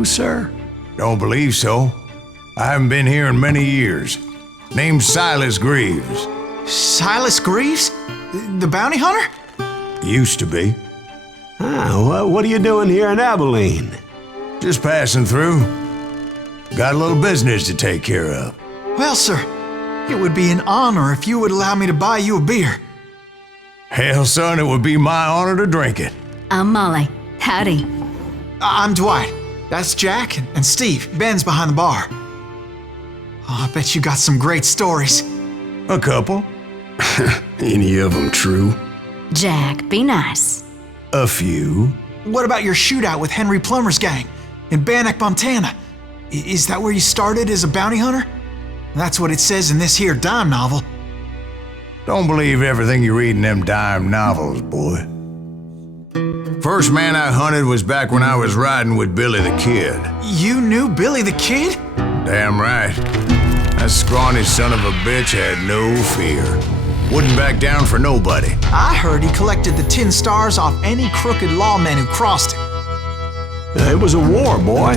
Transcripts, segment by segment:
you, sir? Don't believe so. I haven't been here in many years. Name's Silas Greaves. Silas Greaves? The bounty hunter? Used to be. What are you doing here in Abilene? Just passing through. Got a little business to take care of. Well, sir, it would be an honor if you would allow me to buy you a beer. Hell, son, it would be my honor to drink it. I'm Molly. Howdy. I'm Dwight. That's Jack and Steve. Ben's behind the bar. Oh, I bet you got some great stories. A couple. Any of them true? Jack, be nice. A few. What about your shootout with Henry Plummer's gang in Bannock, Montana? Is that where you started as a bounty hunter? That's what it says in this here dime novel. Don't believe everything you read in them dime novels, boy. First man I hunted was back when I was riding with Billy the Kid. You knew Billy the Kid? Damn right. That scrawny son of a bitch had no fear. Wouldn't back down for nobody. I heard he collected the 10 stars off any crooked lawmen who crossed him. It was a war, boy.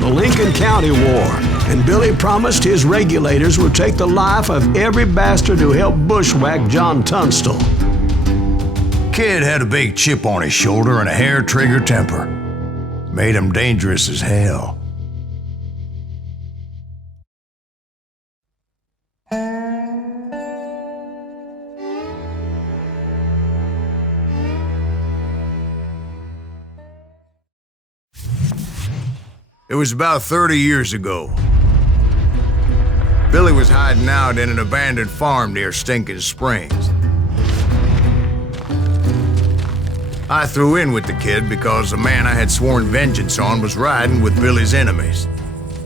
The Lincoln County War. And Billy promised his regulators would take the life of every bastard who helped bushwhack John Tunstall. Kid had a big chip on his shoulder and a hair-trigger temper. Made him dangerous as hell. It was about 30 years ago. Billy was hiding out in an abandoned farm near Stinking Springs. I threw in with the kid because the man I had sworn vengeance on was riding with Billy's enemies.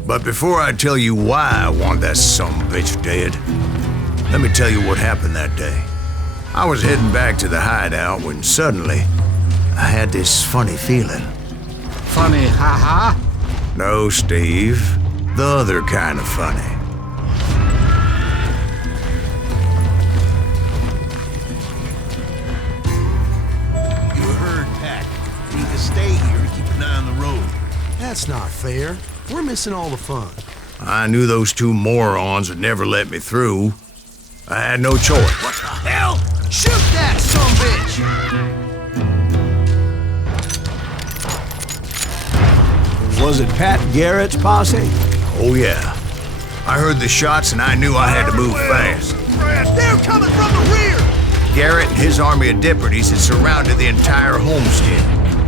But before I tell you why I want that sumbitch dead, let me tell you what happened that day. I was heading back to the hideout when suddenly I had this funny feeling. Funny, ha-ha? No, Steve. The other kind of funny. You heard, Pat. We need to stay here and keep an eye on the road. That's not fair. We're missing all the fun. I knew those two morons would never let me through. I had no choice. What the hell? Shoot that sumbitch! Was it Pat Garrett's posse? Oh, yeah. I heard the shots and I knew I had to move fast. They're coming from the rear! Garrett and his army of deputies had surrounded the entire homestead.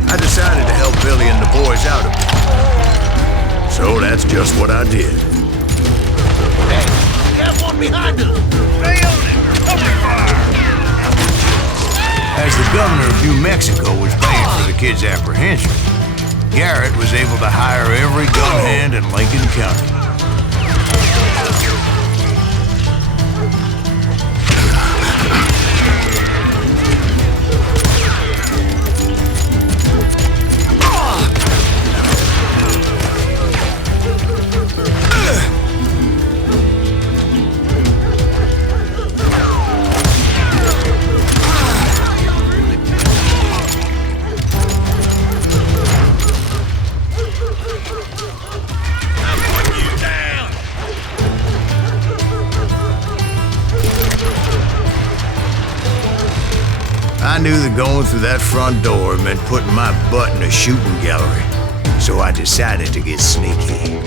I decided to help Billy and the boys out of it. So that's just what I did. Hey, we have one behind us! Stay on it! Open fire! As the governor of New Mexico was paying for the kid's apprehension, Garrett was able to hire every gun hand in Lincoln County. I knew that going through that front door meant putting my butt in a shooting gallery, so I decided to get sneaky.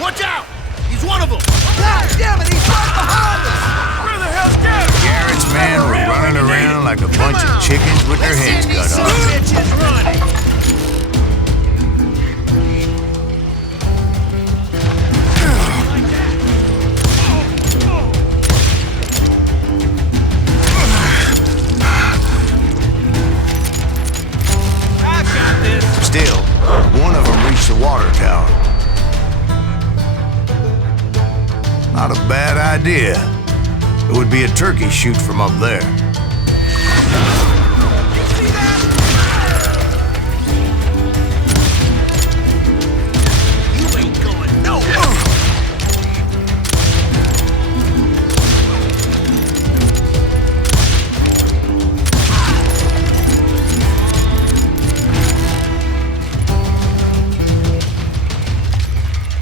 Watch out! He's one of them! God damn it, he's right behind us! Where the hell's Garrett? Garrett's men were running around like a bunch of chickens with their heads cut off. Bitch is running! Not a bad idea. It would be a turkey shoot from up there. You ain't going nowhere!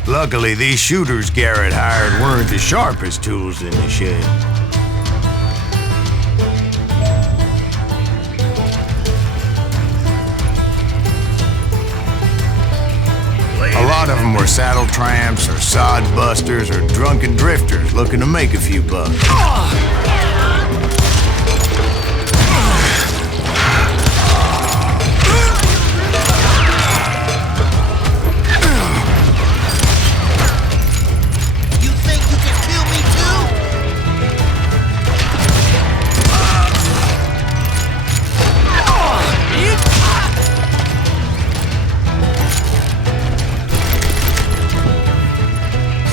Luckily, these shooters Garrett hired weren't the sharpest tools in the shed. A lot of them were saddle tramps or sod busters or drunken drifters looking to make a few bucks.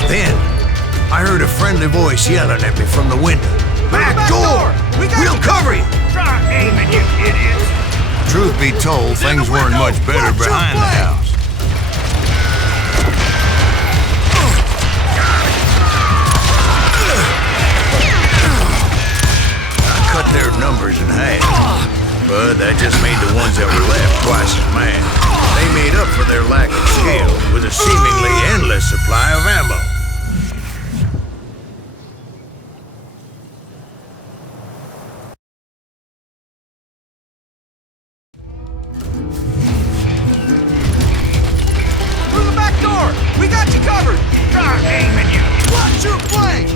Then, I heard a friendly voice yelling at me from the window. Back door! We'll cover you! Try aiming, you idiots! Truth be told, things weren't much better behind the house. I cut their numbers in half, but that just made the ones that were left twice as mad. They made up for their lack of skill with a seemingly endless supply of ammo. Through the back door! We got you covered! Try aiming, you! Watch your flank!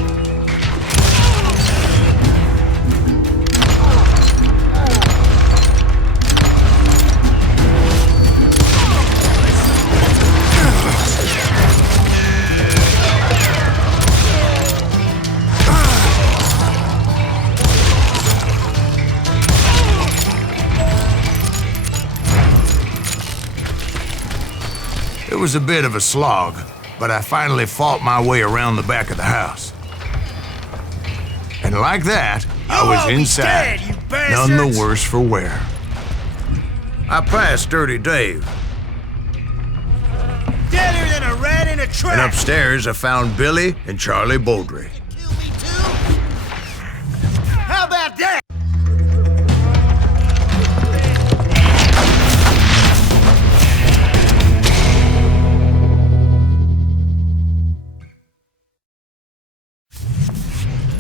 It was a bit of a slog, but I finally fought my way around the back of the house. And like that, I was inside, none the worse for wear. I passed Dirty Dave, Deader than a rat in a trap! and upstairs I found Billy and Charlie Beaudry. Kill me too? How about that?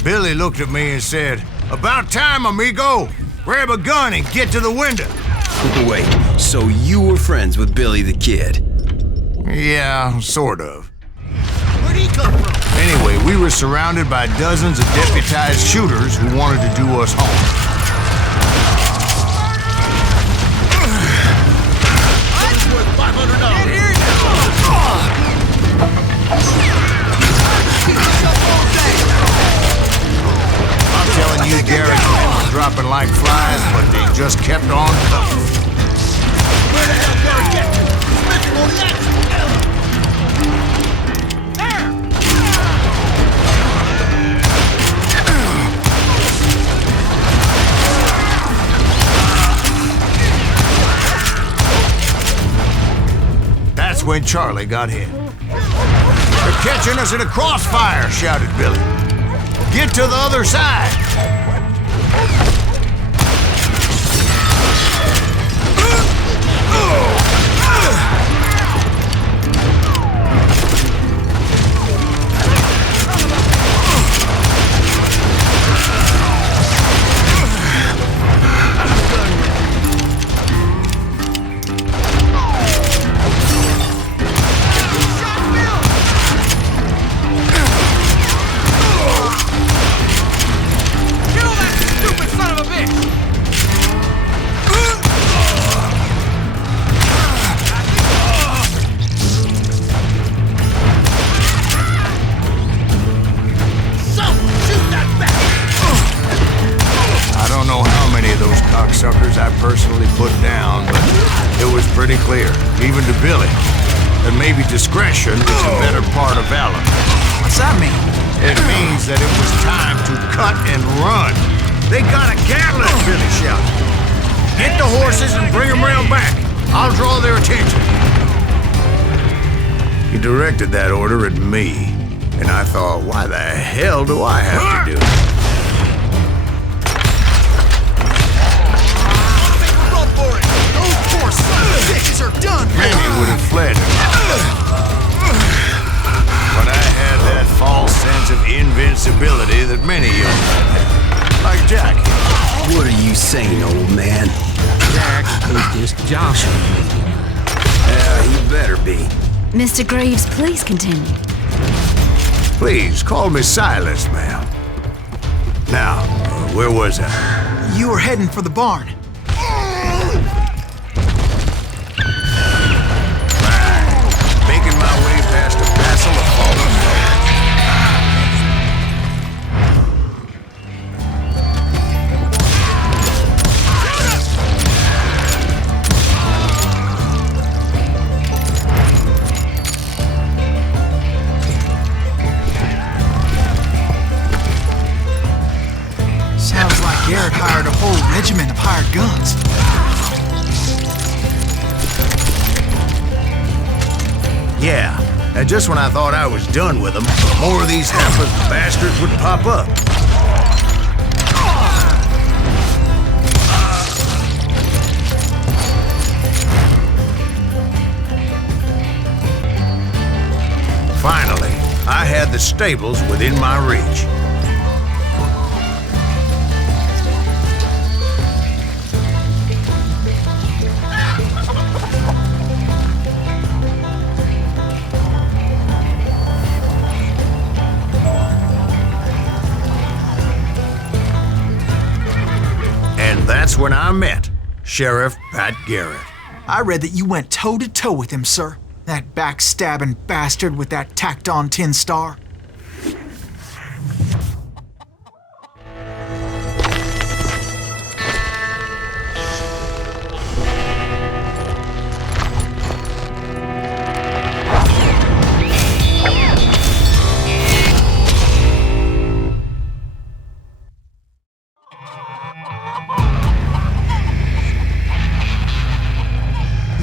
Billy looked at me and said, "About time, amigo! Grab a gun and get to the window." Wait, so you were friends with Billy the Kid? Yeah, sort of. Where'd he come from? Anyway, we were surrounded by dozens of deputized shooters who wanted to do us harm. That's worth $500! Get here now! Keep yourself all day! I'm telling you, Garrett's men were dropping like flies, but they just kept on coming. Where the hell did I get to? Smith for the action! There! That's when Charlie got hit. "They're catching us in a crossfire," shouted Billy. "Get to the other side!" Kill that stupid son of a bitch! Someone shoot that bastard! I don't know how many of those cocksuckers I personally put down, but it was pretty clear, even to Billy, that maybe discretion was a better part of valor. What's that mean? It signals that it was time to cut and run. They got a Gatling, Billy shouted. Get the horses and bring them round back. I'll draw their attention. He directed that order at me, and I thought, why the hell do I have to do it? Make a run for it! Those poor sons of bitches are done! Many would have fled. But I had that false sense of invincibility that many young men have. Like Jack. What are you saying, old man? Jack is just joshing with you. Yeah, he better be. Mr. Greaves, please continue. Please, call me Silas, ma'am. Now, where was I? You were heading for the barn. Making my way past a passel of fallen folk. Sounds like Garrett hired a whole regiment of hired guns. Yeah, and just when I thought I was done with them, more of these hapless bastards would pop up. Finally, I had the stables within my reach. That's when I met Sheriff Pat Garrett. I read that you went toe-to-toe with him, sir. That backstabbing bastard with that tacked-on tin star.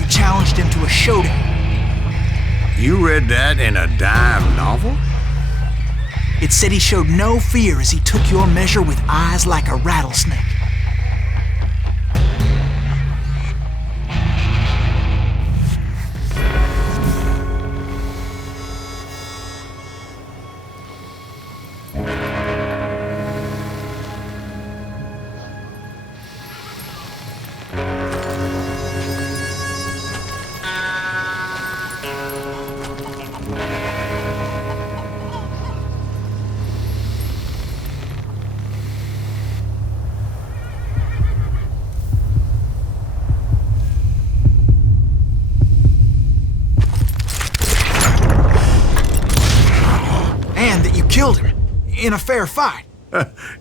Challenged him to a showdown. You read that in a dime novel? It said he showed no fear as he took your measure with eyes like a rattlesnake. Killed him in a fair fight.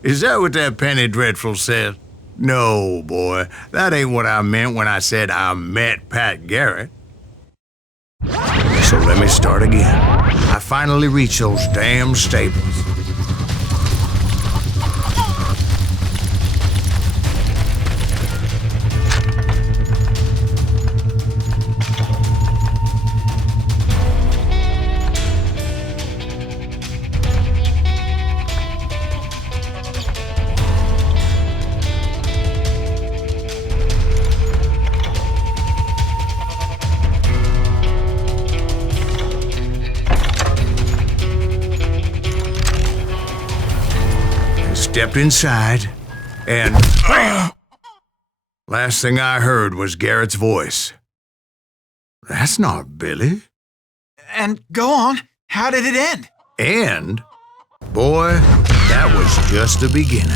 Is that what that penny dreadful said? No, boy. That ain't what I meant when I said I met Pat Garrett. So let me start again. I finally reached those damn stables. Stepped inside, and last thing I heard was Garrett's voice. That's not Billy. And go on, how did it end? And, boy, that was just the beginning.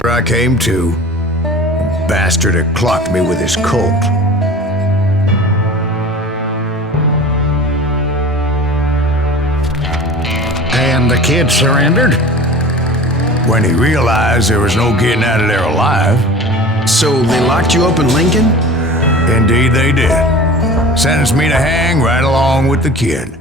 Where I came to, the bastard had clocked me with his Colt. And the kid surrendered? When he realized there was no getting out of there alive. So they locked you up in Lincoln? Indeed they did. Sentenced me to hang right along with the kid.